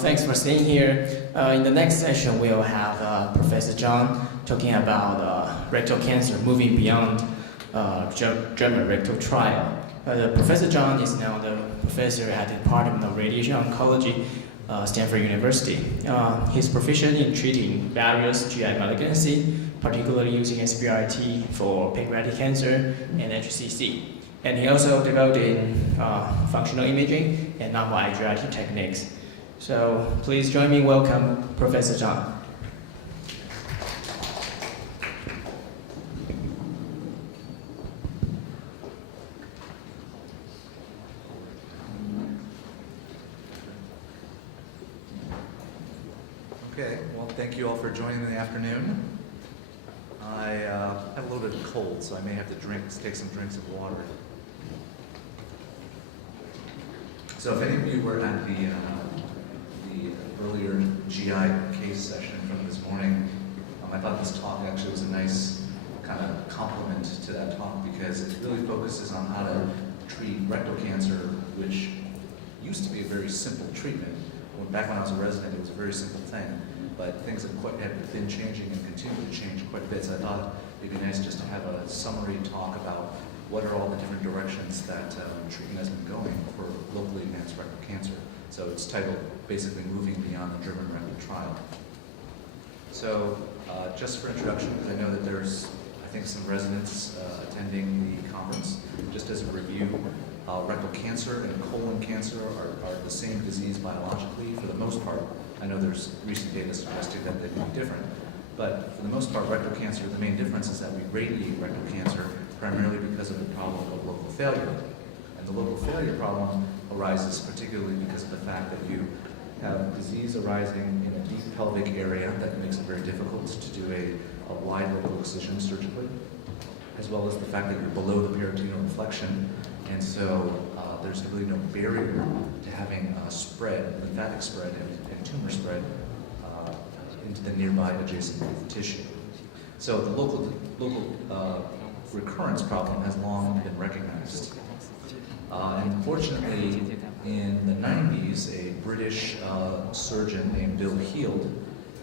Thanks for staying here. In the next session, we'll have Professor John talking about rectal cancer moving beyond German Rectal Trial. Professor John is now the professor at the Department of Radiation Oncology, Stanford University. He's proficient in treating various GI malignancy, particularly using SBRT for pancreatic cancer and HCC. And he also developed in functional imaging and novel IGRT techniques. So please join me welcome Professor John. Okay, well, thank you all for joining in the afternoon. I have a little bit of cold, so I may have to take some drinks of water. So if any of you were at the earlier GI case session from this morning, I thought this talk actually was a nice kind of complement to that talk because it really focuses on how to treat rectal cancer, which used to be a very simple treatment. Back when I was a resident, it was a very simple thing, but things have been changing and continue to change quite a bit. So I thought it'd be nice just to have a summary talk about what are all the different directions that treatment has been going for locally advanced rectal cancer. So it's titled basically Moving Beyond the German Rectal Trial. So just for introduction, because I know that there's, I think, some residents attending the conference, just as a review, rectal cancer and colon cancer are the same disease biologically for the most part. I know there's recent data suggesting that they can be different, but for the most part, rectal cancer, the main difference is that we radiate rectal cancer primarily because of the problem of local failure. And the local failure problem arises particularly because of the fact that you have disease arising in a deep pelvic area that makes it very difficult to do a wide local excision surgically, as well as the fact that you're below the peritoneal inflection. And so there's really no barrier to having spread, lymphatic spread and tumor spread into the nearby adjacent tissue. So the local recurrence problem has long been recognized. And unfortunately, in the 90s, a British surgeon named Bill Heald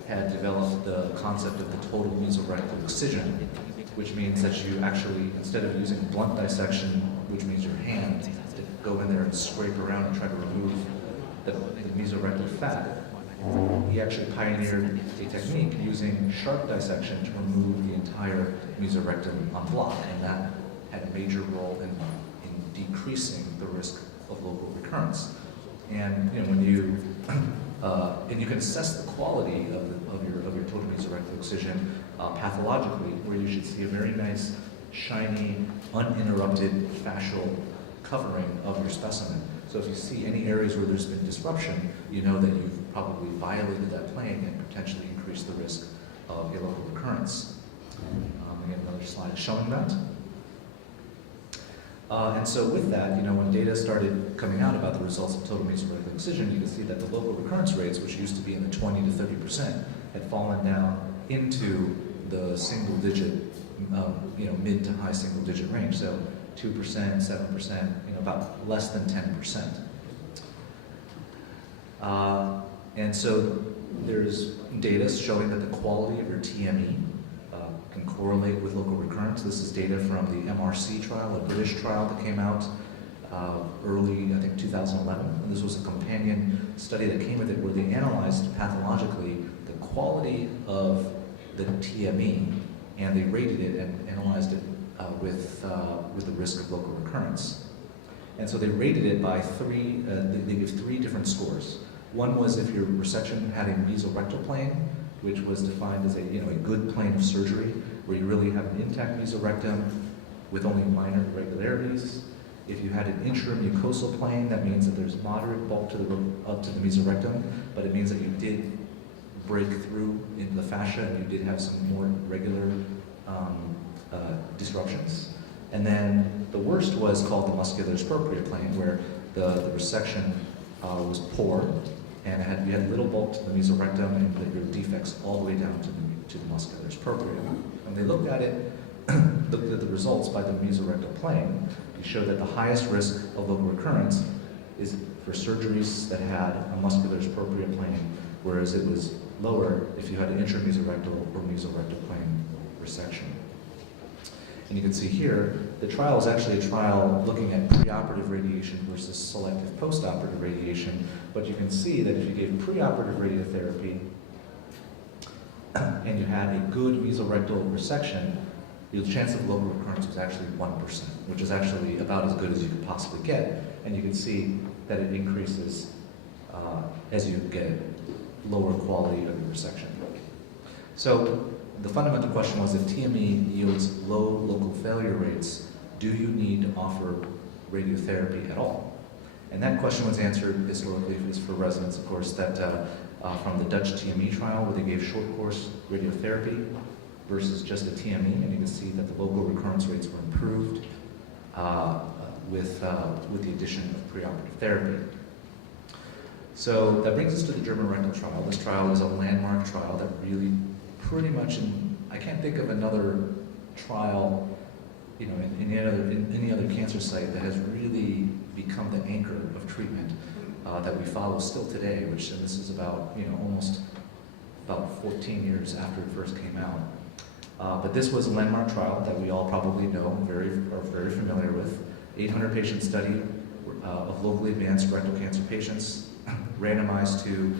had developed the concept of the total mesorectal excision, which means that you actually, instead of using blunt dissection, which means your hand, to go in there and scrape around and try to remove the mesorectal fat, he actually pioneered a technique using sharp dissection to remove the entire mesorectum en bloc, and that had a major role in decreasing the risk of local recurrence. And when you and you can assess the quality of your total mesorectal excision pathologically, where you should see a very nice, shiny, uninterrupted fascial covering of your specimen. So if you see any areas where there's been disruption, you know that you've probably violated that plane and potentially increased the risk of a local recurrence. We have another slide showing that. And so with that, when data started coming out about the results of total mesorectal excision, you can see that the local recurrence rates, which used to be in the 20 to 30%, had fallen down into the single digit, mid to high single digit range. So 2%, 7%, about less than 10%. And so there's data showing that the quality of your TME can correlate with local recurrence. This is data from the MRC trial, a British trial that came out early, I think, 2011. And this was a companion study that came with it where they analyzed pathologically the quality of the TME, and they rated it and analyzed it with the risk of local recurrence. And so they rated it by they gave three different scores. One was if your resection had a mesorectal plane, which was defined as a good plane of surgery, where you really have an intact mesorectum with only minor irregularities. If you had an intramucosal plane, that means that there's moderate bulk up to the mesorectum, but it means that you did break through into the fascia and you did have some more regular disruptions. And then the worst was called the musculoskeletal plane, where the resection was poor, and you had little bulk to the mesorectum and there were defects all the way down to the musculoskeletal. And they looked at it looked at the results by the mesorectal plane, you showed that the highest risk of local recurrence is for surgeries that had a muscular propria plane, whereas it was lower if you had an intramesorectal or mesorectal plane resection. And you can see here, the trial is actually a trial looking at preoperative radiation versus selective postoperative radiation, but you can see that if you gave preoperative radiotherapy and you had a good mesorectal resection, your chance of local recurrence was actually 1%, which is actually about as good as you could possibly get. And you can see that it increases as you get lower quality of the resection. So the fundamental question was, if TME yields low local failure rates, do you need to offer radiotherapy at all? And that question was answered historically, for residents, of course, that from the Dutch TME trial, where they gave short course radiotherapy versus just a TME, and you can see that the local recurrence rates were improved with the addition of preoperative therapy. So that brings us to the German Rectal Trial. This trial is a landmark trial that really pretty much, I can't think of another trial, in any other cancer site that has really become the anchor of treatment that we follow still today, and this is about, almost about 14 years after it first came out. But this was a landmark trial that we all probably know, are very familiar with. 800 patient study of locally advanced rectal cancer patients, randomized to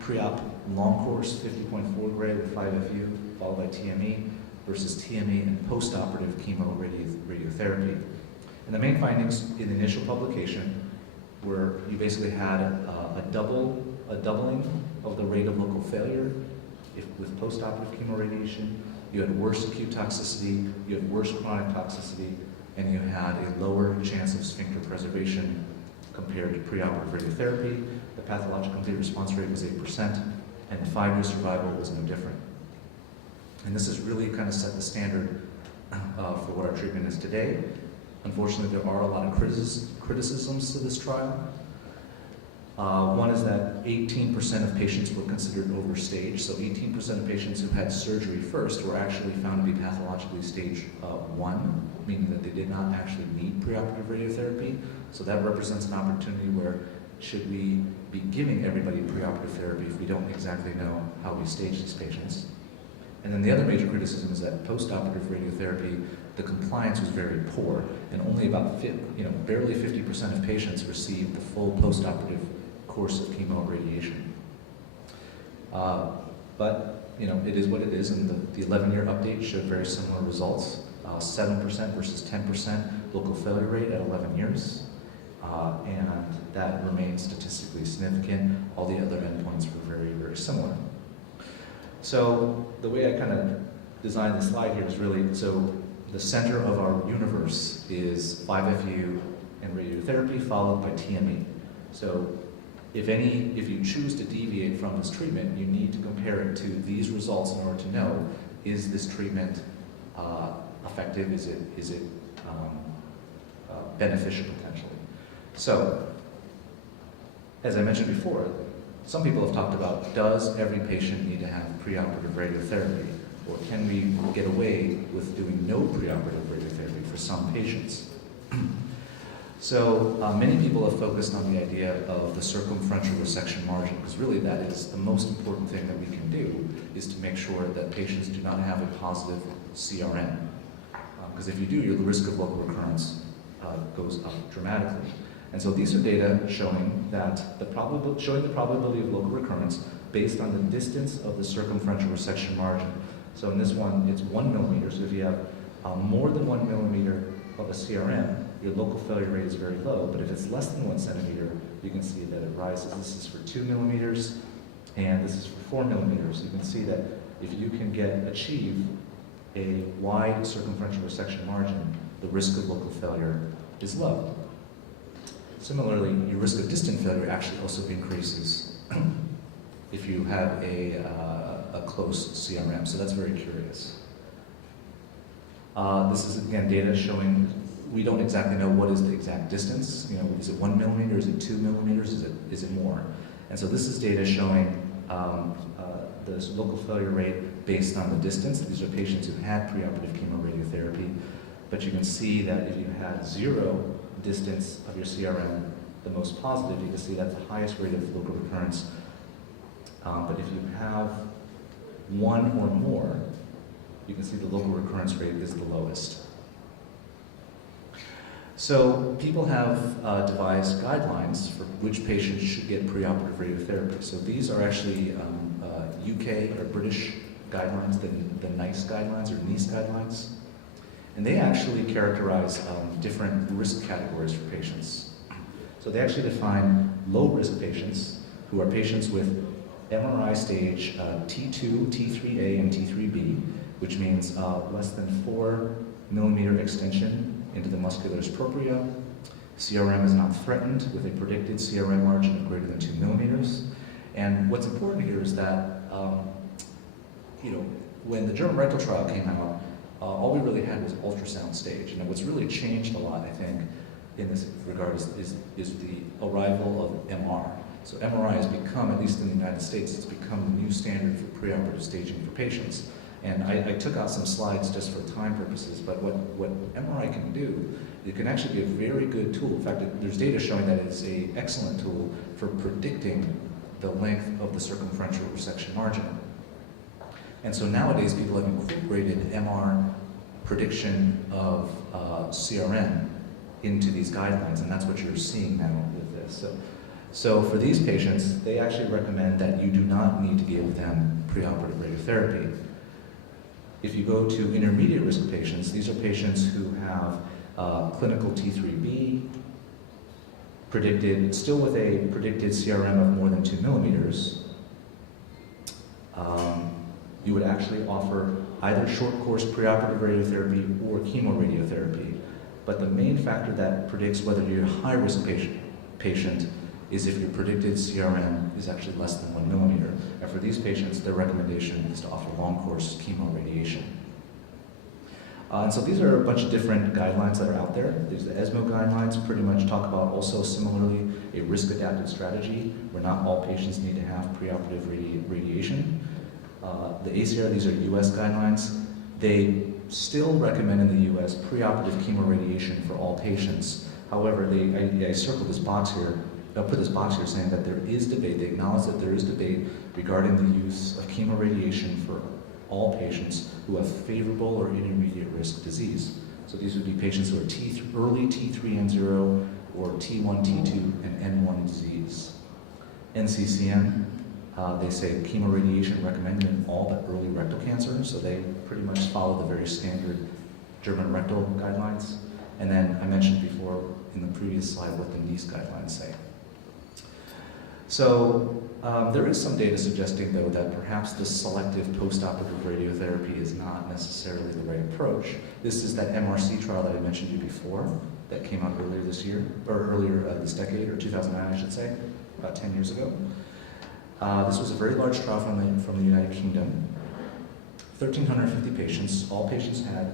pre-op long course, 50.4 gray with 5-FU, followed by TME, versus TME and post-operative radiotherapy. And the main findings in the initial publication were you basically had a doubling of the rate of local failure with post-operative chemoradiation. You had worse acute toxicity, you had worse chronic toxicity, and you had a lower chance of sphincter preservation compared to preoperative radiotherapy. The pathologic complete response rate was 8%, and 5-year survival was no different. And this has really kind of set the standard for what our treatment is today. Unfortunately, there are a lot of criticisms to this trial. One is that 18% of patients were considered overstaged. So 18% of patients who had surgery first were actually found to be pathologically stage 1, meaning that they did not actually need preoperative radiotherapy. So that represents an opportunity where should we be giving everybody preoperative therapy if we don't exactly know how we stage these patients? And then the other major criticism is that post-operative radiotherapy, the compliance was very poor, and only about barely 50% of patients received the full post-operative course of chemo radiation. But it is what it is, and the 11-year update showed very similar results: 7% versus 10% local failure rate at 11 years, and that remains statistically significant. All the other endpoints were very, very similar. So the way I kind of designed the slide here is really, so the center of our universe is 5-FU and radiotherapy followed by TME. So if you choose to deviate from this treatment, you need to compare it to these results in order to know, is this treatment effective? Is it beneficial potentially? So, as I mentioned before, some people have talked about, does every patient need to have preoperative radiotherapy? Or can we get away with doing no preoperative radiotherapy for some patients? So many people have focused on the idea of the circumferential resection margin, because really that is the most important thing that we can do, is to make sure that patients do not have a positive CRM. Because if you do, the risk of local recurrence goes up dramatically. And so these are data showing that the probability of local recurrence based on the distance of the circumferential resection margin. So in this one, it's 1 millimeter. So if you have more than 1 millimeter of a CRM, your local failure rate is very low. But if it's less than 1 centimeter, you can see that it rises. This is for 2 millimeters, and this is for 4 millimeters. You can see that if you can achieve a wide circumferential resection margin, the risk of local failure is low. Similarly, your risk of distant failure actually also increases if you have a close CRM, so that's very curious. This is again data showing we don't exactly know what is the exact distance. Is it 1 millimeter? Is it 2 millimeters? Is it more? And so this is data showing the local failure rate based on the distance. These are patients who had preoperative chemoradiotherapy, but you can see that if you had 0 distance of your CRM, the most positive, you can see that's the highest rate of local recurrence. But if you have 1 or more, you can see the local recurrence rate is the lowest. So people have devised guidelines for which patients should get preoperative radiotherapy. So these are actually UK or British guidelines, the NICE guidelines or NICE guidelines. And they actually characterize different risk categories for patients. So they actually define low-risk patients, who are patients with MRI stage T2, T3A, and T3B, which means less than 4 millimeter extension into the muscularis propria. CRM is not threatened with a predicted CRM margin of greater than 2 millimeters. And what's important here is that, when the German Rectal Trial came out, all we really had was ultrasound stage. And what's really changed a lot, I think, in this regard is the arrival of MR. So MRI has become, at least in the United States, it's become the new standard for preoperative staging for patients. And I took out some slides just for time purposes, but what MRI can do, it can actually be a very good tool. In fact, there's data showing that it's an excellent tool for predicting the length of the circumferential resection margin. And so nowadays, people have incorporated MR prediction of CRM into these guidelines, and that's what you're seeing now with this. So for these patients, they actually recommend that you do not need to give them preoperative radiotherapy. If you go to intermediate risk patients, these are patients who have clinical T3B, still with a predicted CRM of more than 2 millimeters, you would actually offer either short course preoperative radiotherapy or chemoradiotherapy. But the main factor that predicts whether you're a high risk patient is if your predicted CRM is actually less than 1 millimeter. And for these patients, their recommendation is to offer long course chemoradiation. And so these are a bunch of different guidelines that are out there. These are the ESMO guidelines, pretty much talk about also similarly a risk-adapted strategy where not all patients need to have preoperative radiation. The ACR, these are US guidelines. They still recommend in the US preoperative chemoradiation for all patients. However, I circled this box here, I put this box here saying that there is debate, they acknowledge that there is debate regarding the use of chemoradiation for all patients who have favorable or intermediate risk disease. So these would be patients who are early T3N0 or T1, T2, and N1 disease. NCCN, they say chemoradiation recommended in all but early rectal cancer, so they pretty much follow the very standard German rectal guidelines. And then I mentioned before in the previous slide what the NICE guidelines say. So there is some data suggesting, though, that perhaps the selective postoperative radiotherapy is not necessarily the right approach. This is that MRC trial that I mentioned to you before that came out earlier this year, or earlier this decade, or 2009, I should say, about 10 years ago. This was a very large trial from the United Kingdom. 1,350 patients. All patients had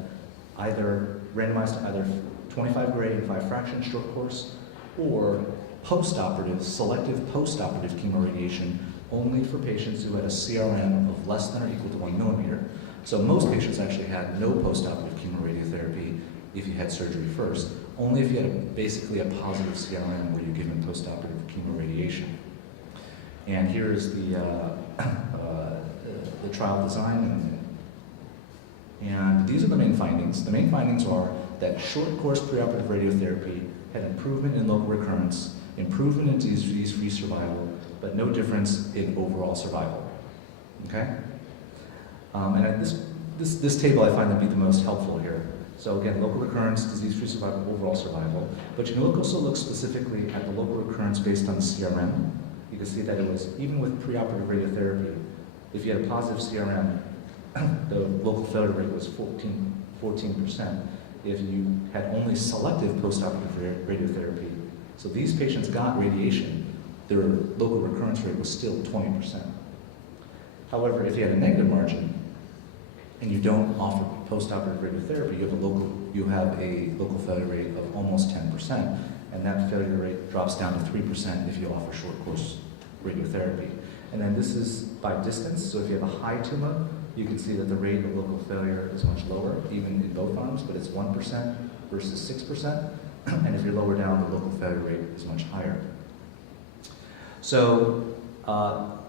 either randomized to either 25 gray and 5 fraction short course, or postoperative, selective postoperative chemoradiation only for patients who had a CRM of less than or equal to 1 millimeter. So most patients actually had no postoperative chemoradiotherapy if you had surgery first, only if you had basically a positive CRM where you're given postoperative chemoradiation. And here is the trial design, and these are the main findings. The main findings are that short course preoperative radiotherapy had improvement in local recurrence, improvement in disease-free survival, but no difference in overall survival. Okay? And this table I find to be the most helpful here. So again, local recurrence, disease-free survival, overall survival. But you can also look specifically at the local recurrence based on CRM. You can see that it was, even with preoperative radiotherapy, if you had a positive CRM, the local failure rate was 14%. If you had only selective postoperative radiotherapy, so these patients got radiation, their local recurrence rate was still 20%. However, if you had a negative margin and you don't offer postoperative radiotherapy, you have a local failure rate of almost 10%, and that failure rate drops down to 3% if you offer short course radiotherapy. And then this is by distance, so if you have a high tumor, you can see that the rate of local failure is much lower, even in both arms, but it's 1% versus 6%. And if you're lower down, the local failure rate is much higher. So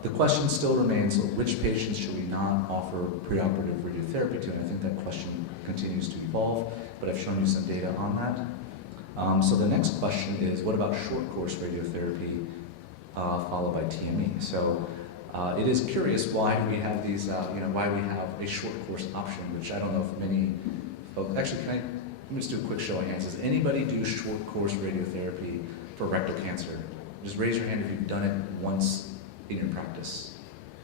the question still remains, which patients should we not offer preoperative radiotherapy to? And I think that question continues to evolve, but I've shown you some data on that. So the next question is, what about short course radiotherapy followed by TME? So it is curious why we have these, why we have a short course option, which I don't know if many folks, actually, let me just do a quick show of hands. Does anybody do short course radiotherapy for rectal cancer? Just raise your hand if you've done it once in your practice.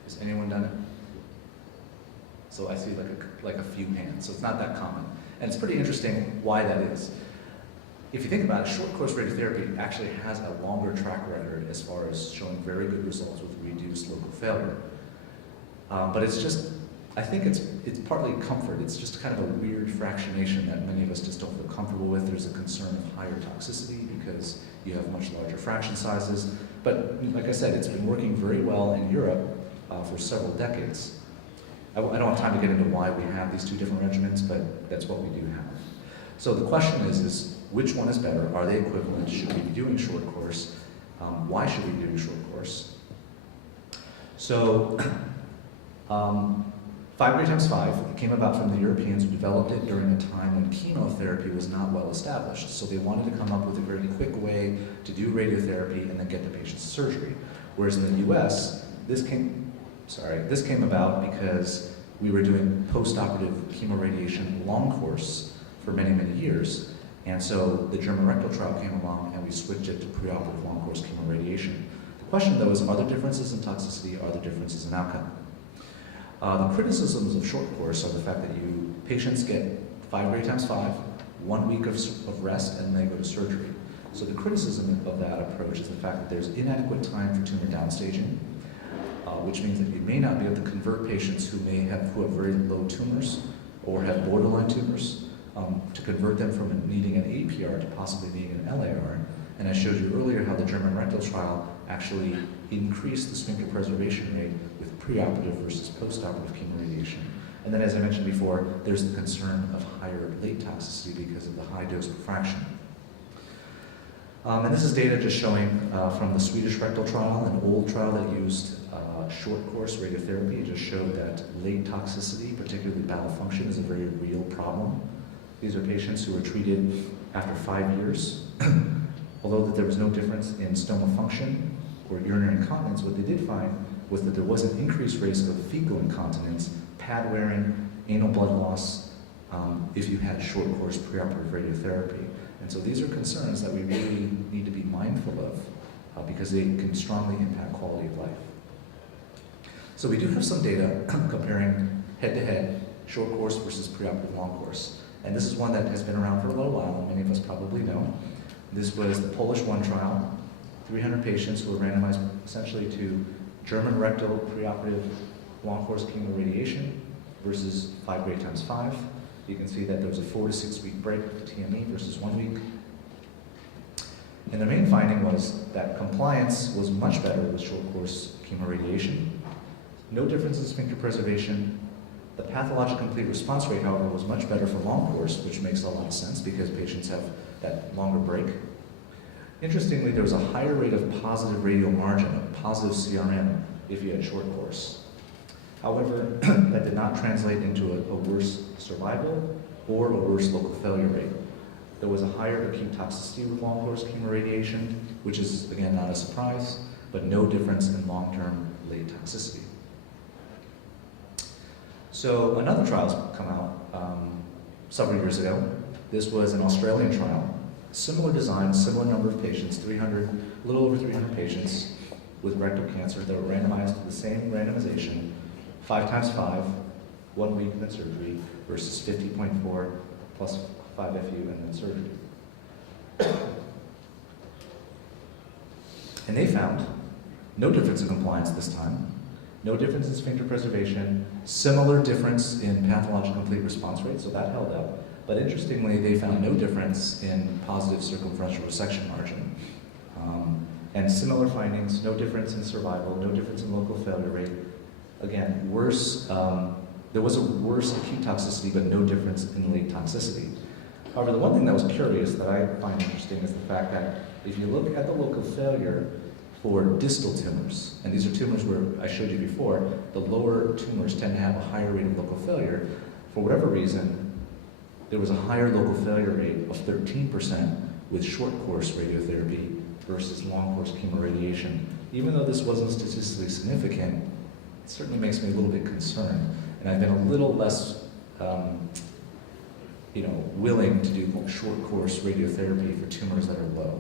Has anyone done it? So I see like a few hands, so it's not that common. And it's pretty interesting why that is. If you think about it, short course radiotherapy actually has a longer track record as far as showing very good results with reduced local failure. But it's just, I think it's partly comfort. It's just kind of a weird fractionation that many of us just don't feel comfortable with. There's a concern of higher toxicity because you have much larger fraction sizes. But like I said, it's been working very well in Europe for several decades. I don't have time to get into why we have these two different regimens, but that's what we do have. So the question is which one is better? Are they equivalent? Should we be doing short course? Why should we be doing short course? So 5 gray times 5 came about from the Europeans who developed it during a time when chemotherapy was not well established. So they wanted to come up with a very quick way to do radiotherapy and then get the patients surgery. Whereas in the US, this came about because we were doing post-operative chemoradiation long course for many, many years. And so the German Rectal Trial came along and we switched it to preoperative long course chemoradiation. The question though is, are there differences in toxicity? Are there differences in outcome? The criticisms of short course are the fact that patients get 5 gray times 5, 1 week of rest, and they go to surgery. So the criticism of that approach is the fact that there's inadequate time for tumor downstaging, which means that you may not be able to convert patients who have very low tumors or have borderline tumors, to convert them from needing an APR to possibly needing an LAR. And I showed you earlier how the German Rectal Trial actually increased the sphincter preservation rate with preoperative versus postoperative chemoradiation. And then, as I mentioned before, there's the concern of higher late toxicity because of the high dose per fraction. And this is data just showing from the Swedish rectal trial, an old trial that used short course radiotherapy. It just showed that late toxicity, particularly bowel function, is a very real problem. These are patients who were treated after 5 years. Although that there was no difference in stoma function or urinary incontinence, what they did find was that there was an increased risk of fecal incontinence, pad wearing, anal blood loss, if you had short course preoperative radiotherapy. And so these are concerns that we really need to be mindful of because they can strongly impact quality of life. So we do have some data comparing head-to-head short course versus preoperative long course. And this is one that has been around for a little while, and many of us probably know. This was the Polish 1 trial, 300 patients who were randomized essentially to German rectal preoperative long course chemoradiation versus 5 gray times 5. You can see that there was a 4 to 6 week break with TME versus 1 week. And the main finding was that compliance was much better with short course chemoradiation. No difference in sphincter preservation. The pathologic complete response rate, however, was much better for long course, which makes a lot of sense because patients have that longer break. Interestingly, there was a higher rate of positive radial margin, of positive CRM, if you had short course. However, that did not translate into a worse survival or a worse local failure rate. There was a higher acute toxicity with long course chemoradiation, which is, again, not a surprise, but no difference in long-term late toxicity. So another trial's come out several years ago. This was an Australian trial. Similar design, similar number of patients, a little over 300 patients with rectal cancer that were randomized to the same randomization, 5 times 5, 1 week and then surgery, versus 50.4 plus 5 FU and then surgery. And they found no difference in compliance this time, no difference in sphincter preservation, similar difference in pathologic complete response rate, so that held up. But interestingly, they found no difference in positive circumferential resection margin. And similar findings, no difference in survival, no difference in local failure rate. Again, worse There was a worse acute toxicity, but no difference in late toxicity. However, the one thing that was curious that I find interesting is the fact that if you look at the local failure for distal tumors, and these are tumors where I showed you before, the lower tumors tend to have a higher rate of local failure. For whatever reason, there was a higher local failure rate of 13% with short course radiotherapy versus long course chemoradiation. Even though this wasn't statistically significant, it certainly makes me a little bit concerned. And I've been a little less willing to do short course radiotherapy for tumors that are low.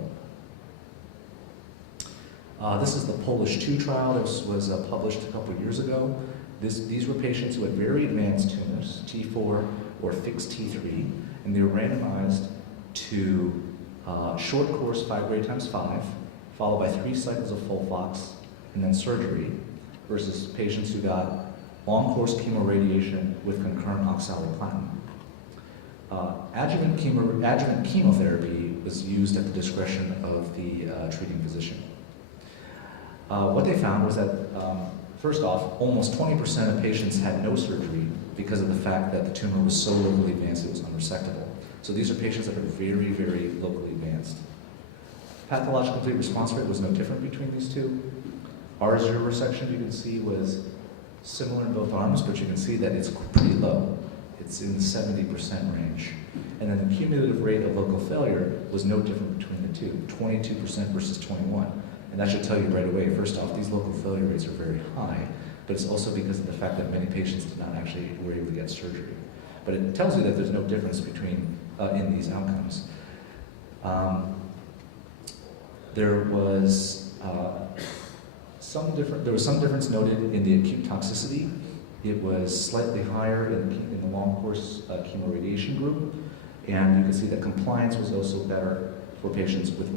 This is the Polish 2 trial. This was published a couple years ago. These were patients who had very advanced tumors, T4 or fixed T3, and they were randomized to short course 5 gray times 5, followed by 3 cycles of FOLFOX, and then surgery, versus patients who got long course chemoradiation with concurrent oxaliplatin. Adjuvant chemotherapy was used at the discretion of the treating physician. What they found was that, first off, almost 20% of patients had no surgery because of the fact that the tumor was so locally advanced it was unresectable. So these are patients that are very, very locally advanced. Pathological complete response rate was no different between these two. R0 resection, you can see, was similar in both arms, but you can see that it's pretty low. It's in the 70% range. And then the cumulative rate of local failure was no different between the two, 22% versus 21%. And that should tell you right away, first off, these local failure rates are very high, but it's also because of the fact that many patients did not actually were able to get surgery. But it tells you that there's no difference between in these outcomes. There was some difference noted in the acute toxicity. It was slightly higher in the long course chemoradiation group, and you can see that compliance was also better for patients with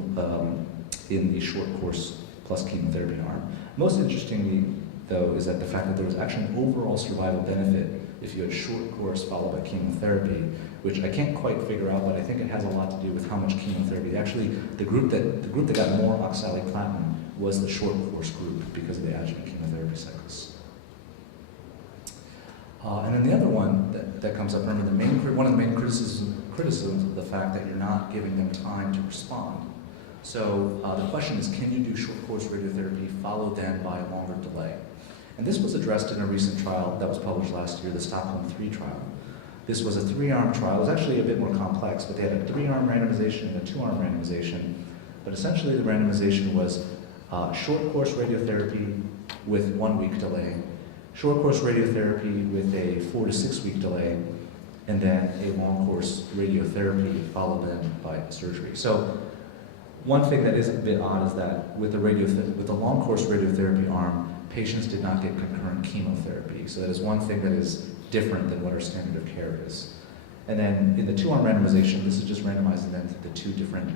in the short course plus chemotherapy arm. Most interestingly, though, is that the fact that there was actually an overall survival benefit if you had short course followed by chemotherapy, which I can't quite figure out, but I think it has a lot to do with how much chemotherapy. Actually, the group that got more oxaliplatin was the short course group because of the adjuvant chemotherapy cycles. And then the other one that comes up, remember, one of the main criticisms of the fact that you're not giving them time to respond. So the question is, can you do short course radiotherapy followed then by a longer delay? And this was addressed in a recent trial that was published last year, the Stockholm 3 trial. This was a 3-arm trial. It was actually a bit more complex, but they had a 3-arm randomization and a 2-arm randomization. But essentially the randomization was short course radiotherapy with 1 week delay, short course radiotherapy with a 4 to 6 week delay, and then a long course radiotherapy followed then by surgery. So one thing that is a bit odd is that with the long course radiotherapy arm, patients did not get concurrent chemotherapy. So that is one thing that is different than what our standard of care is. And then in the 2-arm randomization, this is just randomizing them to the 2 different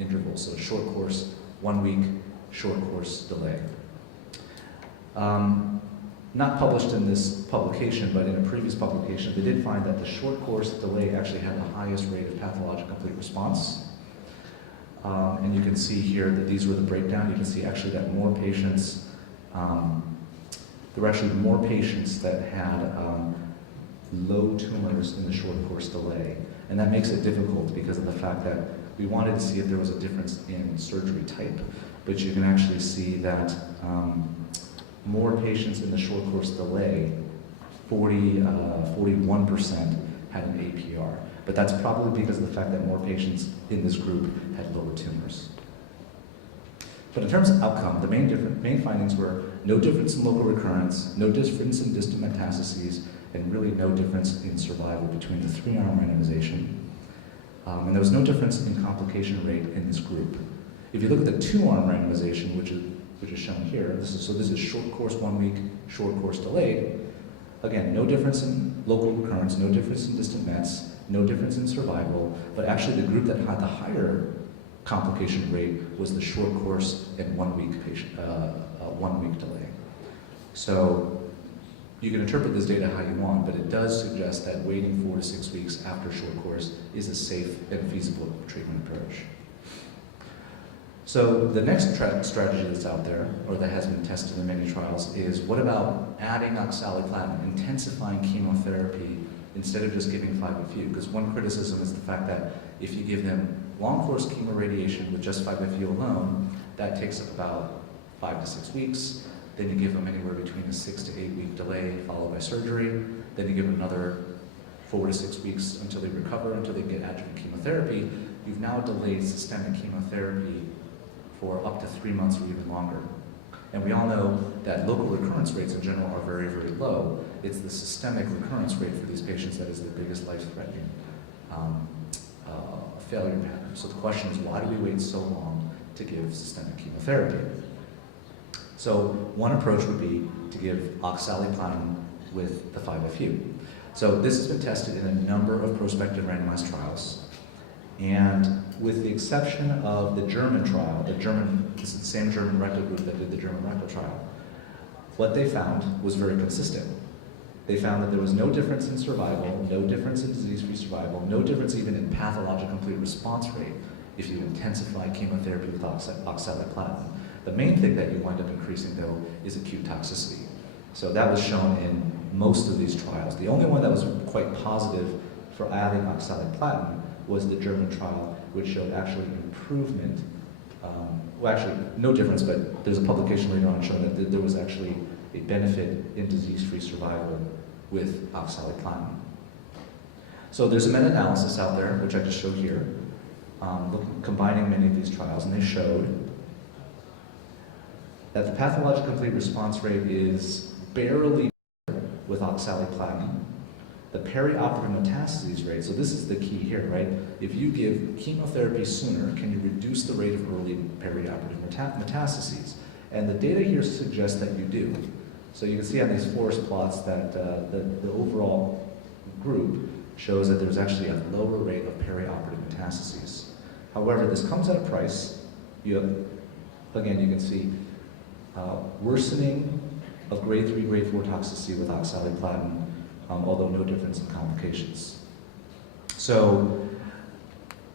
intervals. So short course, 1 week, short course delay. Not published in this publication, but in a previous publication, they did find that the short course delay actually had the highest rate of pathologic complete response. And you can see here that these were the breakdown. You can see actually that more patients, there were actually more patients that had low tumors in the short course delay. And that makes it difficult because of the fact that we wanted to see if there was a difference in surgery type. But you can actually see that more patients in the short course delay, 41% had an APR. But that's probably because of the fact that more patients in this group had lower tumors. But in terms of outcome, the main findings were no difference in local recurrence, no difference in distant metastases, and really no difference in survival between the 3-arm randomization. And there was no difference in complication rate in this group. If you look at the 2-arm randomization, which is shown here, this is short course 1 week, short course delayed. Again, no difference in local recurrence, no difference in distant mets, no difference in survival, but actually the group that had the higher complication rate was the short course and 1 week patient, 1 week delay. So you can interpret this data how you want, but it does suggest that waiting 4 to 6 weeks after short course is a safe and feasible treatment approach. So So the next strategy that's out there, or that has been tested in many trials, is what about adding oxaliplatin, intensifying chemotherapy, instead of just giving 5-FU? Because one criticism is the fact that if you give them long-course chemoradiation with just 5-FU alone, that takes up about 5 to 6 weeks. Then you give them anywhere between a 6 to 8 week delay followed by surgery. Then you give them another 4 to 6 weeks until they recover, until they get adjuvant chemotherapy. You've now delayed systemic chemotherapy for up to 3 months or even longer. And we all know that local recurrence rates in general are very, very low. It's the systemic recurrence rate for these patients that is the biggest life-threatening failure pattern. So the question is, why do we wait so long to give systemic chemotherapy? So one approach would be to give oxaliplatin with the 5-FU. So this has been tested in a number of prospective randomized trials. And with the exception of the German trial, this is the same German rectal group that did the German Rectal Trial, what they found was very consistent. They found that there was no difference in survival, no difference in disease-free survival, no difference even in pathologic complete response rate if you intensify chemotherapy with oxaliplatin. The main thing that you wind up increasing, though, is acute toxicity. So that was shown in most of these trials. The only one that was quite positive for adding oxaliplatin was the German trial, which showed actually improvement. Well, actually, no difference, but there's a publication later on showing that there was actually a benefit in disease-free survival with oxaliplatin. So there's a meta-analysis out there, which I just showed here, combining many of these trials, and they showed that the pathologic complete response rate is barely better with oxaliplatin. The perioperative metastases rate, so this is the key here, right? If you give chemotherapy sooner, can you reduce the rate of early perioperative metastases? And the data here suggests that you do. So you can see on these forest plots that the overall group shows that there's actually a lower rate of perioperative metastases. However, this comes at a price. Again, you can see worsening of grade 3, grade 4 toxicity with oxaliplatin, although no difference in complications. So,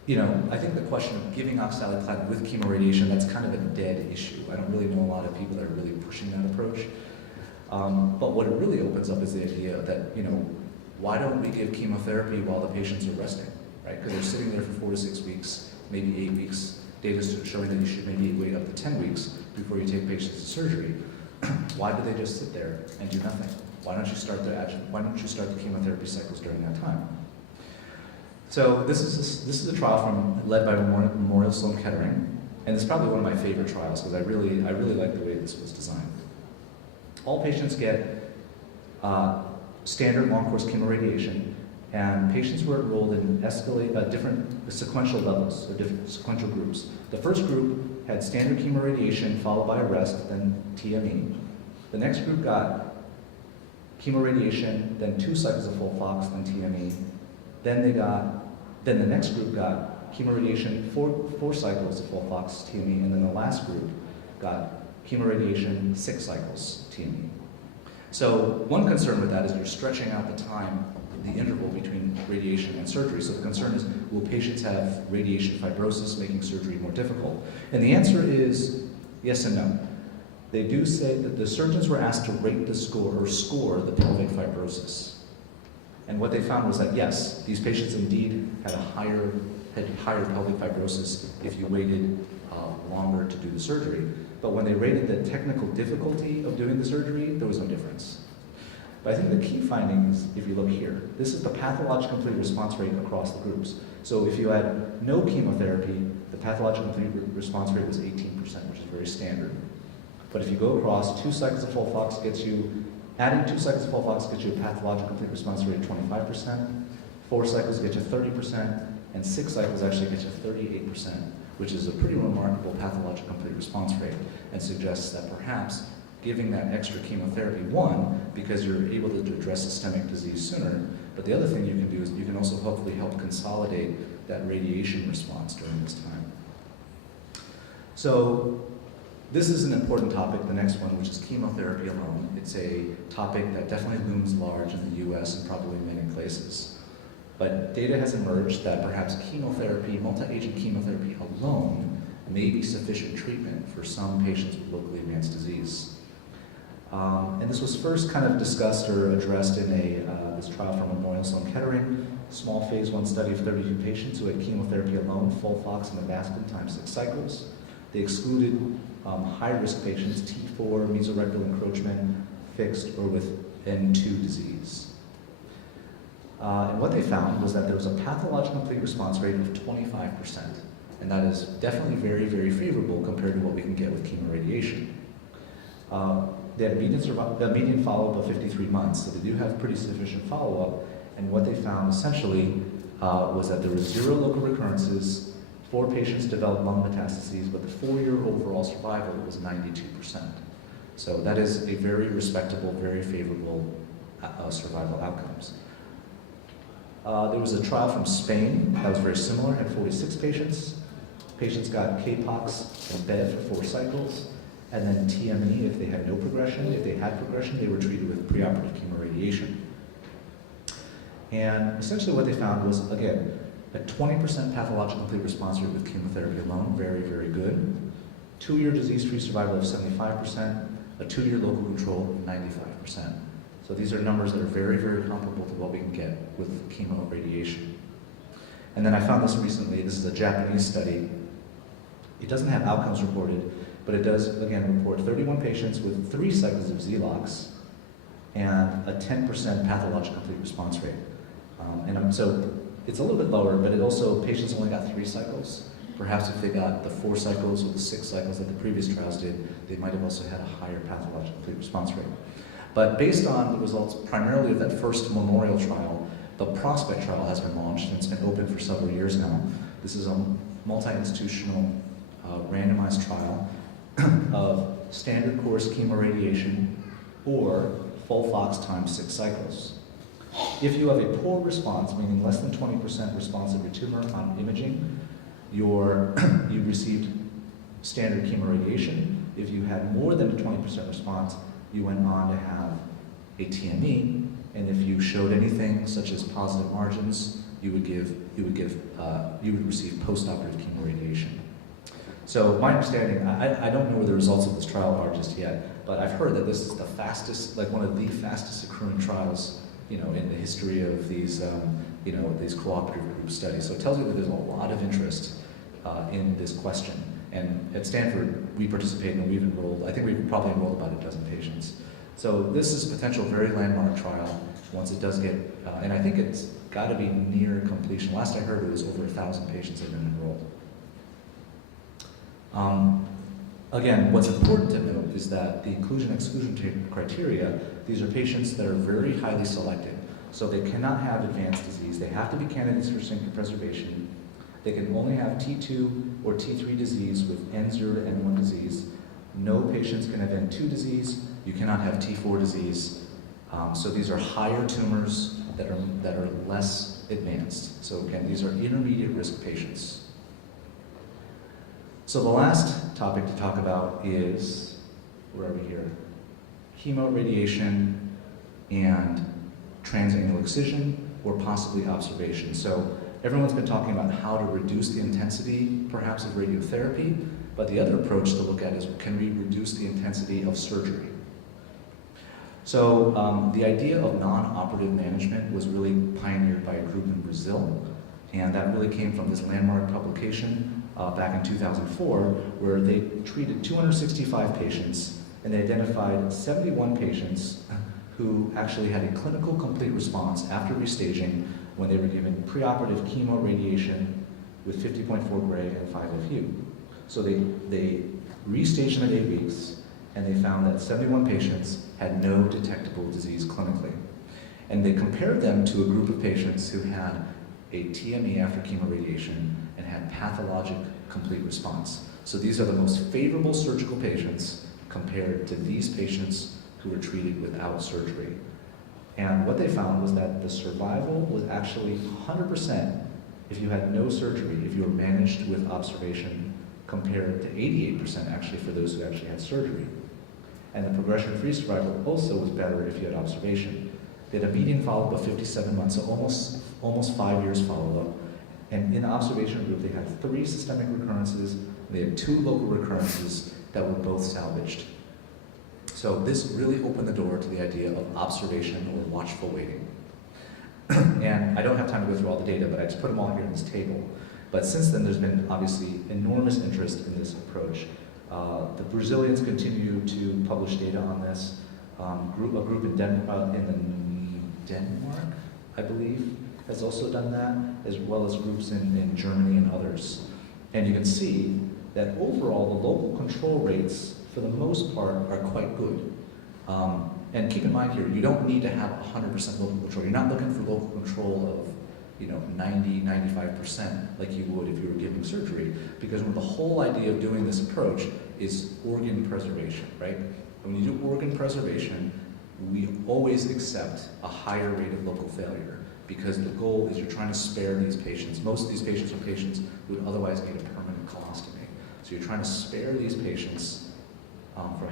I think the question of giving oxaliplatin with chemoradiation, that's kind of a dead issue. I don't really know a lot of people that are really pushing that approach. But what it really opens up is the idea that, why don't we give chemotherapy while the patients are resting, right? Because they're sitting there for 4 to 6 weeks, maybe 8 weeks. Data showing that you should maybe wait up to 10 weeks before you take patients to surgery. Why do they just sit there and do nothing? Why don't you start the chemotherapy cycles during that time? So this is a trial led by Memorial Sloan Kettering, and it's probably one of my favorite trials because I really like the way this was designed. All patients get standard long-course chemoradiation, and patients were enrolled in different sequential levels, or different sequential groups. The first group had standard chemoradiation followed by a rest, then TME. The next group got chemoradiation, then 2 cycles of FOLFOX, then TME. Then the next group got chemoradiation, 4 cycles of FOLFOX, TME, and then the last group got chemoradiation, 6 cycles, TME. So one concern with that is you're stretching out the time, the interval between radiation and surgery. So the concern is, will patients have radiation fibrosis, making surgery more difficult? And the answer is yes and no. They do say that the surgeons were asked to rate the score the pelvic fibrosis. And what they found was that yes, these patients indeed had higher pelvic fibrosis if you waited longer to do the surgery. But when they rated the technical difficulty of doing the surgery, there was no difference. But I think the key finding is, if you look here, this is the pathologic complete response rate across the groups. So if you had no chemotherapy, the pathologic complete response rate was 18%, which is very standard. But if you go across 2 cycles of FOLFOX adding 2 cycles of FOLFOX gets you a pathologic complete response rate of 25%, 4 cycles get you 30%, and 6 cycles actually get you 38%, which is a pretty remarkable pathologic complete response rate, and suggests that perhaps giving that extra chemotherapy, one, because you're able to address systemic disease sooner, but the other thing you can do is you can also hopefully help consolidate that radiation response during this time. So this is an important topic, the next one, which is chemotherapy alone. It's a topic that definitely looms large in the US and probably in many places. But data has emerged that perhaps chemotherapy, multi-agent chemotherapy alone may be sufficient treatment for some patients with locally advanced disease. And this was first kind of discussed or addressed in this trial from Memorial Sloan Kettering, small phase 1 study of 32 patients who had chemotherapy alone, FOLFOX and Avastin times 6 cycles. They excluded high-risk patients, T4, mesorectal encroachment, fixed, or with N2 disease. And what they found was that there was a pathologic complete response rate of 25%. And that is definitely very, very favorable compared to what we can get with chemoradiation. They had a median follow-up of 53 months, so they do have pretty sufficient follow-up. And what they found essentially was that there were 0 local recurrences, 4 patients developed lung metastases, but the 4-year overall survival was 92%. So that is a very respectable, very favorable survival outcomes. There was a trial from Spain that was very similar, had 46 patients. Patients got K-POX and BEV for 4 cycles, and then TME if they had no progression. If they had progression, they were treated with preoperative chemoradiation. And essentially what they found was, again, a 20% pathologic complete response rate with chemotherapy alone, very, very good. 2-year disease-free survival of 75%, a 2-year local control of 95%. So these are numbers that are very, very comparable to what we can get with chemoradiation. And then I found this recently, this is a Japanese study. It doesn't have outcomes reported, but it does, again, report 31 patients with 3 cycles of Xelox and a 10% pathologic complete response rate. So it's a little bit lower, but it also, patients only got 3 cycles. Perhaps if they got the 4 cycles or the 6 cycles that the previous trials did, they might have also had a higher pathologic complete response rate. But based on the results primarily of that first Memorial trial, the Prospect trial has been launched, and it's been open for several years now. This is a multi-institutional randomized trial of standard course chemoradiation or FOLFOX times 6 cycles. If you have a poor response, meaning less than 20% response of your tumor on imaging, you received standard chemoradiation. If you had more than a 20% response, you went on to have a TME, and if you showed anything such as positive margins, you would receive postoperative chemoradiation. So my understanding, I don't know where the results of this trial are just yet, but I've heard that this is the fastest, like one of the fastest accruing trials, in the history of these, these cooperative group studies. So it tells you that there's a lot of interest in this question. And at Stanford, we participate and we've enrolled, I think we've probably enrolled about a dozen patients. So this is a potential very landmark trial once it does get, and I think it's got to be near completion. Last I heard it was over 1,000 patients have been enrolled. Again, what's important to note is that the inclusion-exclusion criteria, these are patients that are very highly selected. So they cannot have advanced disease. They have to be candidates for synchrony preservation. They can only have T2 or T3 disease with N0 to N1 disease. No patients can have N2 disease. You cannot have T4 disease. So these are higher tumors that are less advanced. So again, these are intermediate risk patients. So the last topic to talk about is, where are we here? Chemoradiation and transannual excision, or possibly observation. So everyone's been talking about how to reduce the intensity, perhaps, of radiotherapy, but the other approach to look at is, can we reduce the intensity of surgery? So the idea of non-operative management was really pioneered by a group in Brazil, and that really came from this landmark publication back in 2004, where they treated 265 patients, and they identified 71 patients who actually had a clinical complete response after restaging when they were given preoperative chemoradiation with 50.4 gray and 5-FU. So they restaged them at 8 weeks, and they found that 71 patients had no detectable disease clinically. And they compared them to a group of patients who had a TME after chemoradiation and had pathologic complete response. So these are the most favorable surgical patients compared to these patients who were treated without surgery. And what they found was that the survival was actually 100% if you had no surgery, if you were managed with observation, compared to 88% actually for those who actually had surgery. And the progression-free survival also was better if you had observation. They had a median follow-up of 57 months, so almost 5 years follow-up. And in the observation group, they had 3 systemic recurrences, and they had 2 local recurrences that were both salvaged. So this really opened the door to the idea of observation or watchful waiting. And I don't have time to go through all the data, but I just put them all here in this table. But since then, there's been obviously enormous interest in this approach. The Brazilians continue to publish data on this. A group in Denmark, I believe, has also done that, as well as groups in Germany and others. And you can see that overall, the local control rates, for the most part, are quite good. And keep in mind here, you don't need to have 100% local control. You're not looking for local control of 90, 95% like you would if you were giving surgery, because the whole idea of doing this approach is organ preservation, right? When you do organ preservation, we always accept a higher rate of local failure, because the goal is you're trying to spare these patients. Most of these patients are patients who would otherwise need a permanent colostomy. So you're trying to spare these patients from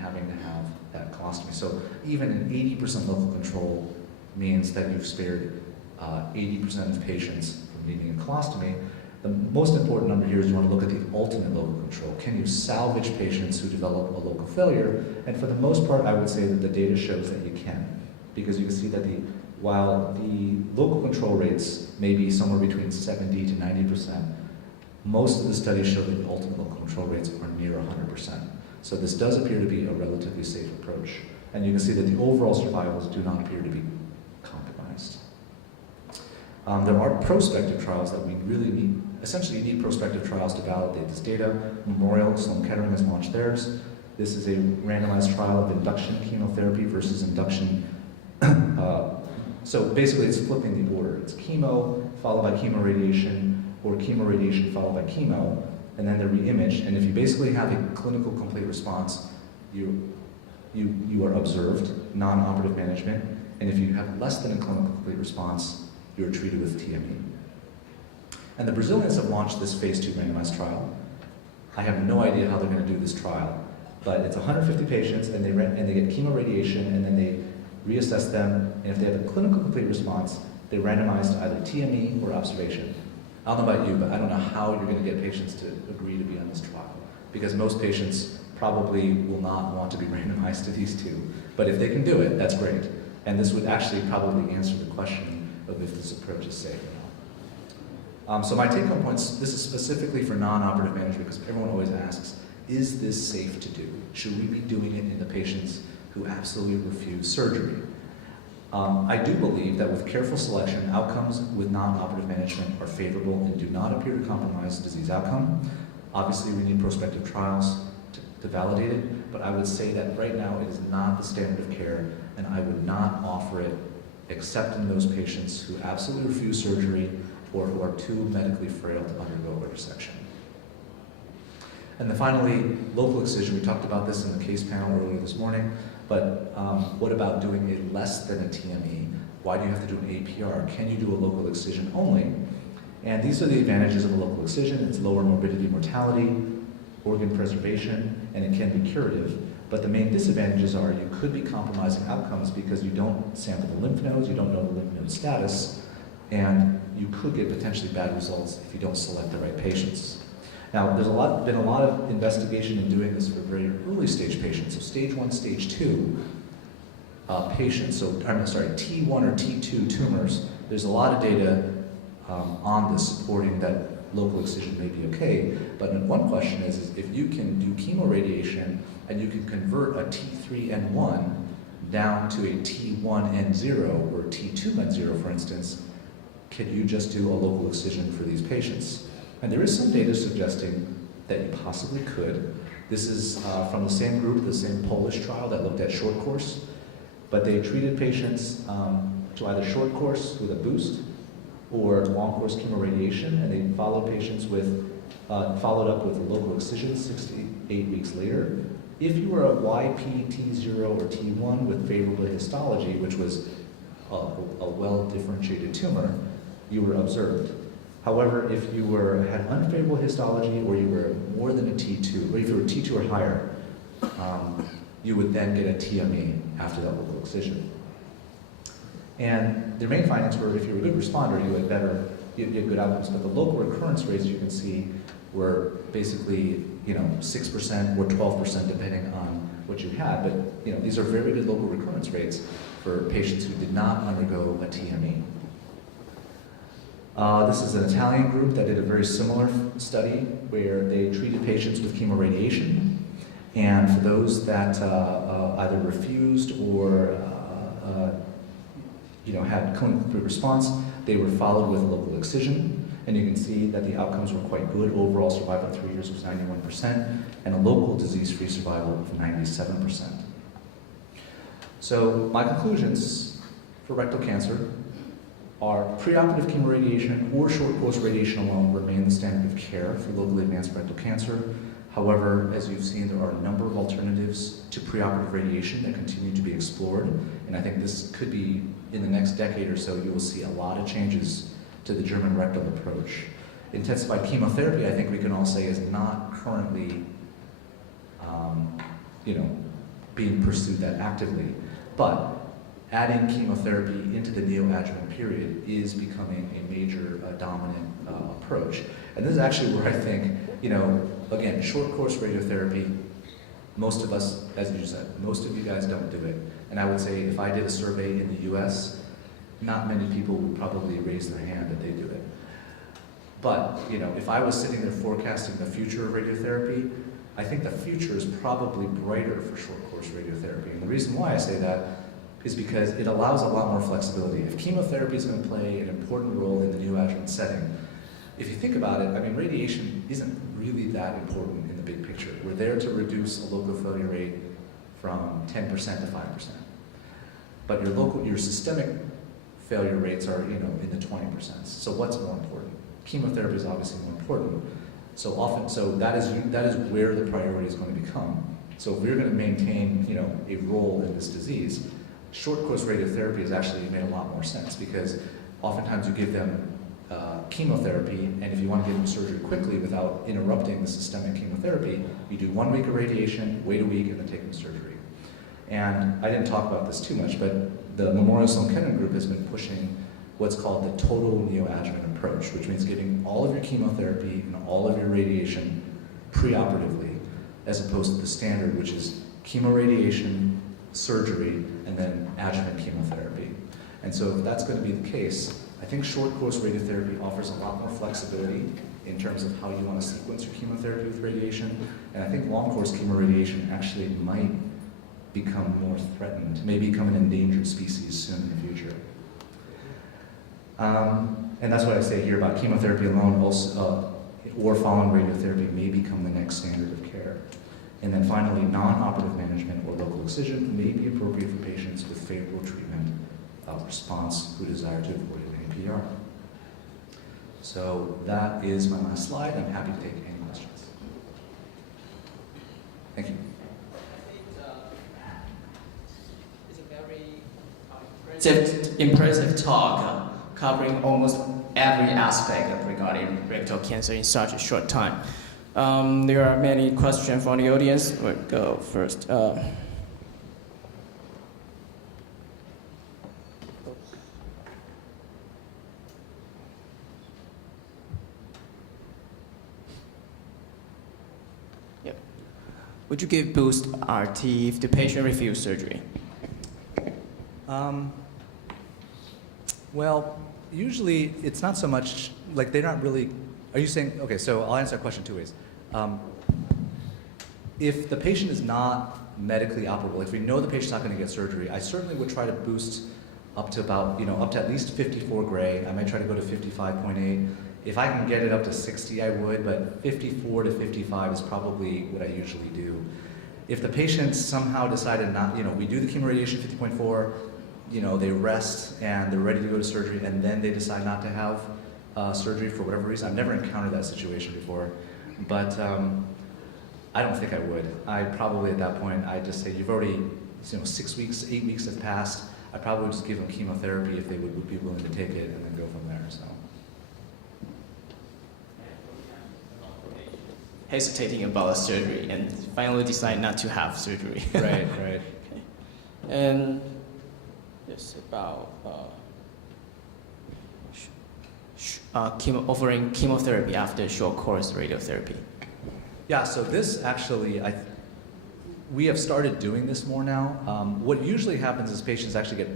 having to have that colostomy. So even an 80% local control means that you've spared 80% of patients from needing a colostomy. The most important number here is you want to look at the ultimate local control. Can you salvage patients who develop a local failure? And for the most part, I would say that the data shows that you can, because you can see that while the local control rates may be somewhere between 70 to 90%, most of the studies show that the ultimate local control rates are near 100%. So this does appear to be a relatively safe approach. And you can see that the overall survivals do not appear to be compromised. There are prospective trials that we really need. Essentially, you need prospective trials to validate this data. Memorial Sloan Kettering has launched theirs. This is a randomized trial of induction chemotherapy versus induction. So basically, it's flipping the order. It's chemo followed by chemoradiation, or chemoradiation followed by chemo, and then they're re-imaged. And if you basically have a clinical complete response, you are observed, non-operative management. And if you have less than a clinical complete response, you're treated with TME. And the Brazilians have launched this phase 2 randomized trial. I have no idea how they're going to do this trial, but it's 150 patients, and they get chemoradiation, and then they reassess them, and if they have a clinical complete response, they randomize to either TME or observation. I don't know about you, but I don't know how you're going to get patients to agree to be on this trial, because most patients probably will not want to be randomized to these two. But if they can do it, that's great. And this would actually probably answer the question of if this approach is safe or not. So my take-home points, this is specifically for non-operative management, because everyone always asks, is this safe to do? Should we be doing it in the patients who absolutely refuse surgery? I do believe that with careful selection, outcomes with non-operative management are favorable and do not appear to compromise disease outcome. Obviously, we need prospective trials to validate it, but I would say that right now it is not the standard of care, and I would not offer it except in those patients who absolutely refuse surgery or who are too medically frail to undergo a resection. And then finally, local excision. We talked about this in the case panel earlier this morning, but what about doing a less than a TME? Why do you have to do an APR? Can you do a local excision only? And these are the advantages of a local excision. It's lower morbidity, mortality, organ preservation, and it can be curative. But the main disadvantages are you could be compromising outcomes because you don't sample the lymph nodes, you don't know the lymph node status, and you could get potentially bad results if you don't select the right patients. Now, there's been a lot of investigation in doing this for very early stage patients, so stage 1, stage 2 patients, T1 or T2 tumors. There's a lot of data on this supporting that local excision may be okay, but one question is if you can do chemoradiation and you can convert a T3N1 down to a T1N0 or T2N0, for instance, can you just do a local excision for these patients? And there is some data suggesting that you possibly could. This is from the same group, the same Polish trial that looked at short course, but they treated patients to either short course with a boost or long course chemoradiation, and they followed patients with, followed up with a local excision 6 to 8 weeks later. If you were a YP-T0 or T1 with favorable histology, which was a well-differentiated tumor, you were observed. However, if you had unfavorable histology or you were more than a T2, or if you were T2 or higher, you would then get a TME after that local excision. And their main findings were if you were a good responder, you had better you had good outcomes. But the local recurrence rates, you can see, were basically 6% or 12% depending on what you had. But these are very good local recurrence rates for patients who did not undergo a TME. This is an Italian group that did a very similar study where they treated patients with chemoradiation. And for those that either refused or had clinical response, they were followed with a local excision. And you can see that the outcomes were quite good. Overall survival at 3 years was 91%, and a local disease-free survival of 97%. So my conclusions for rectal cancer are preoperative chemoradiation or short-course radiation alone remain the standard of care for locally advanced rectal cancer. However, as you've seen, there are a number of alternatives to preoperative radiation that continue to be explored, and I think this could be, in the next decade or so, you will see a lot of changes to the German rectal approach. Intensified chemotherapy, I think we can all say, is not currently being pursued that actively, but adding chemotherapy into the neoadjuvant period is becoming a major dominant approach. And this is actually where I think, again, short course radiotherapy, most of us, as you said, most of you guys don't do it. And I would say if I did a survey in the US, not many people would probably raise their hand that they do it. But, if I was sitting there forecasting the future of radiotherapy, I think the future is probably brighter for short course radiotherapy. And the reason why I say that is because it allows a lot more flexibility. If chemotherapy is going to play an important role in the neoadjuvant setting, if you think about it, radiation isn't really that important in the big picture. We're there to reduce a local failure rate from 10% to 5%. But your systemic failure rates are, in the 20%. So what's more important? Chemotherapy is obviously more important. So that is where the priority is going to become. So if we're going to maintain, a role in this disease, short course radiotherapy has actually made a lot more sense because oftentimes you give them chemotherapy, and if you want to give them surgery quickly without interrupting the systemic chemotherapy, you do 1 week of radiation, wait a week, and then take them to surgery. And I didn't talk about this too much, but the Memorial Sloan Kettering group has been pushing what's called the total neoadjuvant approach, which means giving all of your chemotherapy and all of your radiation preoperatively, as opposed to the standard, which is chemoradiation, surgery, and then adjuvant chemotherapy. And so if that's going to be the case, I think short course radiotherapy offers a lot more flexibility in terms of how you want to sequence your chemotherapy with radiation. And I think long course chemoradiation actually might become more threatened, may become an endangered species soon in the future. And that's what I say here about chemotherapy alone, also, or following radiotherapy may become the next standard of care. And then finally, non-operative management or local excision may be appropriate for patients with favorable treatment response who desire to avoid an APR. So that is my last slide. I'm happy to take any questions. Thank you. It's a very impressive talk covering almost every aspect regarding rectal cancer in such a short time. There are many questions from the audience. We'll go first. Yep. Would you give boost RT if the patient refused surgery? Well, usually it's not so much, like they're not really, are you saying, okay, so I'll answer that question 2 ways. If the patient is not medically operable, if we know the patient's not going to get surgery, I certainly would try to boost up to about, up to at least 54 gray. I might try to go to 55.8. If I can get it up to 60, I would, but 54 to 55 is probably what I usually do. If the patient somehow decided not, we do the chemoradiation 50.4, they rest and they're ready to go to surgery, and then they decide not to have surgery for whatever reason. I've never encountered that situation before, but I don't think I would. I'd probably at that point, I'd just say, you've already, 6 weeks, 8 weeks have passed. I'd probably just give them chemotherapy if they would be willing to take it, and then go from there. So. Hesitating about surgery and finally decide not to have surgery. Right. Okay. And yes, about offering chemotherapy after short course radiotherapy? Yeah, so this actually, we have started doing this more now. What usually happens is patients actually get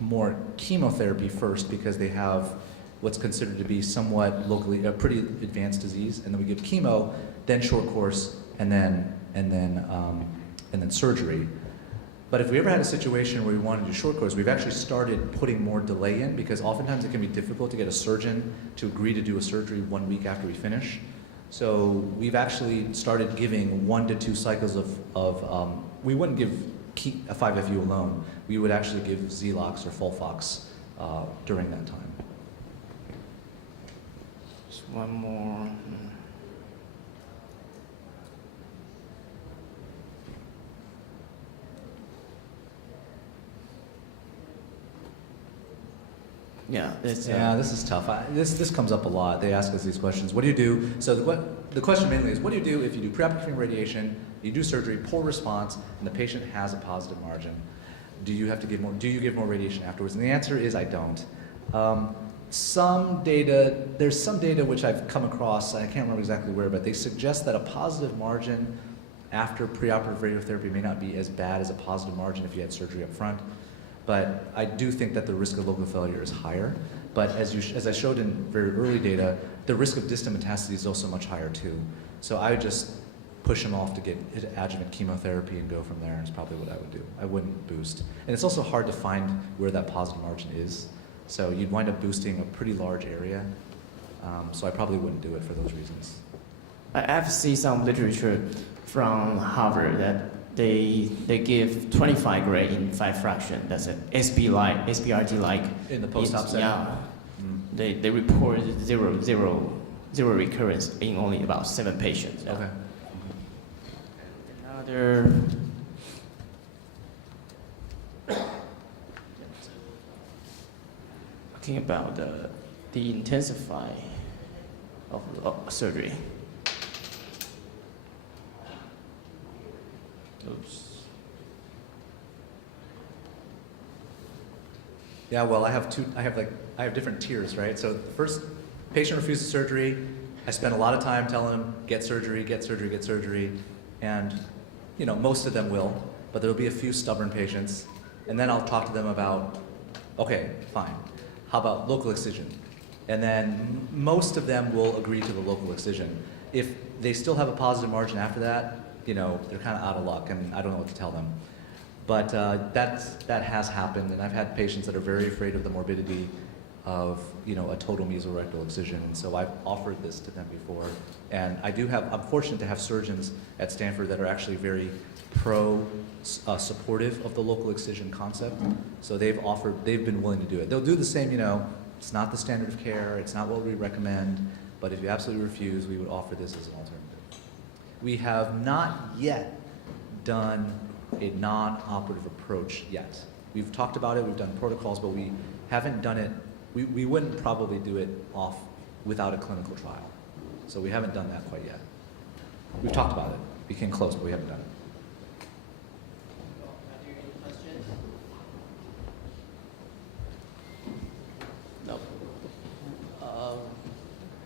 more chemotherapy first because they have what's considered to be somewhat locally a pretty advanced disease, and then we give chemo, then short course, and then surgery. But if we ever had a situation where we wanted to do short course, we've actually started putting more delay in because oftentimes it can be difficult to get a surgeon to agree to do a surgery 1 week after we finish. So we've actually started giving 1 to 2 cycles of we wouldn't give a 5-FU alone. We would actually give Zelox or Folfox during that time. Just one more. Yeah, this is tough. This comes up a lot. They ask us these questions. What do you do? So the question mainly is, what do you do if you do preoperative radiation, you do surgery, poor response, and the patient has a positive margin? Do you have to give more? Do you give more radiation afterwards? And the answer is I don't. There's some data which I've come across, I can't remember exactly where, but they suggest that a positive margin after preoperative radiotherapy may not be as bad as a positive margin if you had surgery up front. But I do think that the risk of local failure is higher. But as I showed in very early data, the risk of distant metastases is also much higher too. So I would just push them off to get adjuvant chemotherapy and go from there is probably what I would do. I wouldn't boost. And it's also hard to find where that positive margin is. So you'd wind up boosting a pretty large area. So I probably wouldn't do it for those reasons. I have seen some literature from Harvard that they give 25 gray in 5 fraction. That's an SBRT-like. In the post-op setting? Yeah. They report zero recurrence in only about 7 patients. Yeah. Okay. Another. Talking about the intensify of surgery. Oops. Yeah, well, I have different tiers, right? So the first patient refuses surgery. I spend a lot of time telling them, get surgery, get surgery, get surgery. And, most of them will, but there'll be a few stubborn patients. And then I'll talk to them about, okay, fine. How about local excision? And then most of them will agree to the local excision. If they still have a positive margin after that, they're kind of out of luck, and I don't know what to tell them. But that has happened, and I've had patients that are very afraid of the morbidity of a total mesorectal excision, and so I've offered this to them before. And I'm fortunate to have surgeons at Stanford that are actually very supportive of the local excision concept. So they've been willing to do it. They'll do the same, it's not the standard of care, it's not what we recommend, but if you absolutely refuse, we would offer this as an alternative. We have not yet done a non-operative approach yet. We've talked about it, we've done protocols, but we haven't done it, we wouldn't probably do it without a clinical trial. So we haven't done that quite yet. We've talked about it, we came close, but we haven't done it. No.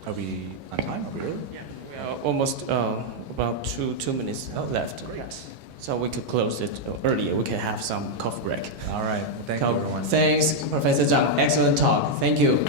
Are we on time? Are we early? Yeah, we are almost about two minutes left. Great. So we could close it earlier. We can have some coffee break. All right. Well, thank you, everyone. Thanks, Professor Zhang. Excellent talk. Thank you.